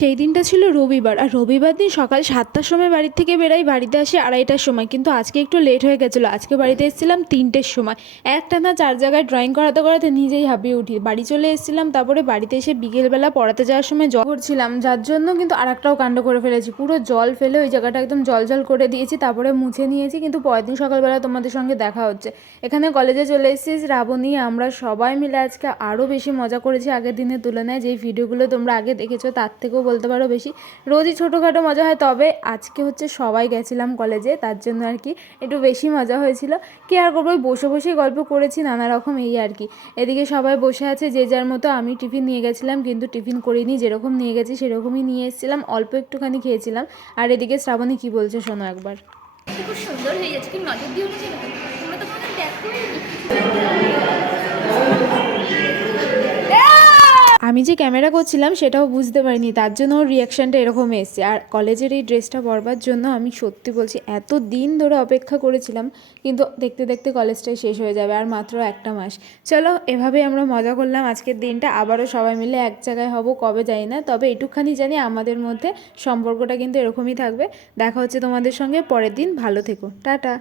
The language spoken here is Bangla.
সেই দিনটা ছিল রবিবার, আর রবিবার দিন সকাল 7টার সময় বাড়ি থেকে বেরাই, বাড়িতে আসি 2:30টার সময়। কিন্তু আজকে একটু লেট হয়ে গেছিলো, আজকে বাড়িতে এসেছিলাম 3টের সময়। একটানা 4 জায়গায় ড্রয়িং করাতে করাতে নিজেই হাঁপিয়ে উঠি। বাড়ি চলে এসেছিলাম, তারপরে বাড়িতে এসে বিকেলবেলা পড়াতে যাওয়ার সময় জল ভরছিলাম, যার জন্য কিন্তু আরেকটাও কাণ্ড করে ফেলেছি। পুরো জল ফেলে ওই জায়গাটা একদম জল জল করে দিয়েছি, তারপরে মুছে নিয়েছি। কিন্তু পরের দিন সকালবেলা তোমাদের সঙ্গে দেখা হচ্ছে। এখানে কলেজে চলে এসেছি শ্রাবণী, আমরা সবাই মিলে আজকে আরও বেশি মজা করেছি আগের দিনের তুলনায়। যেই ভিডিওগুলো তোমরা আগে দেখেছো তার থেকেও বলতে পারো বেশি। রোজই ছোটোখাটো মজা হয়, তবে আজকে হচ্ছে সবাই গেছিলাম কলেজে, তার জন্য আর কি একটু বেশি মজা হয়েছিল। কি আর করবো, বসে বসেই গল্প করেছি নানা রকম, এই আর কি। এদিকে সবাই বসে আছে যে যার মতো। আমি টিফিন নিয়ে গেছিলাম, কিন্তু টিফিন করিনি, যেরকম নিয়ে গেছি সেরকমই নিয়ে এসেছিলাম, অল্প একটুখানি খেয়েছিলাম। আর এদিকে শ্রাবণী কি বলছে শোনো একবার। খুব সুন্দর হয়ে যাচ্ছে, কিন্তু নজর দিও না, তোমরা তো দেখো। আমি যে ক্যামেরা করছিলাম সেটাও বুঝতে পারিনি, তার জন্য ওর রিয়াকশানটা এরকম এসছে। আর কলেজের এই ড্রেসটা পরবার জন্য আমি সত্যি বলছি এত দিন ধরে অপেক্ষা করেছিলাম, কিন্তু দেখতে দেখতে কলেজটাই শেষ হয়ে যাবে আর মাত্র একটা মাস। চলো, এভাবেই আমরা মজা করলাম আজকের দিনটা। আবারও সবাই মিলে এক জায়গায় হব কবে জানি না, তবে এটুকখানি জানি আমাদের মধ্যে সম্পর্কটা কিন্তু এরকমই থাকবে। দেখা হচ্ছে তোমাদের সঙ্গে পরের দিন। ভালো থেকো, টাটা।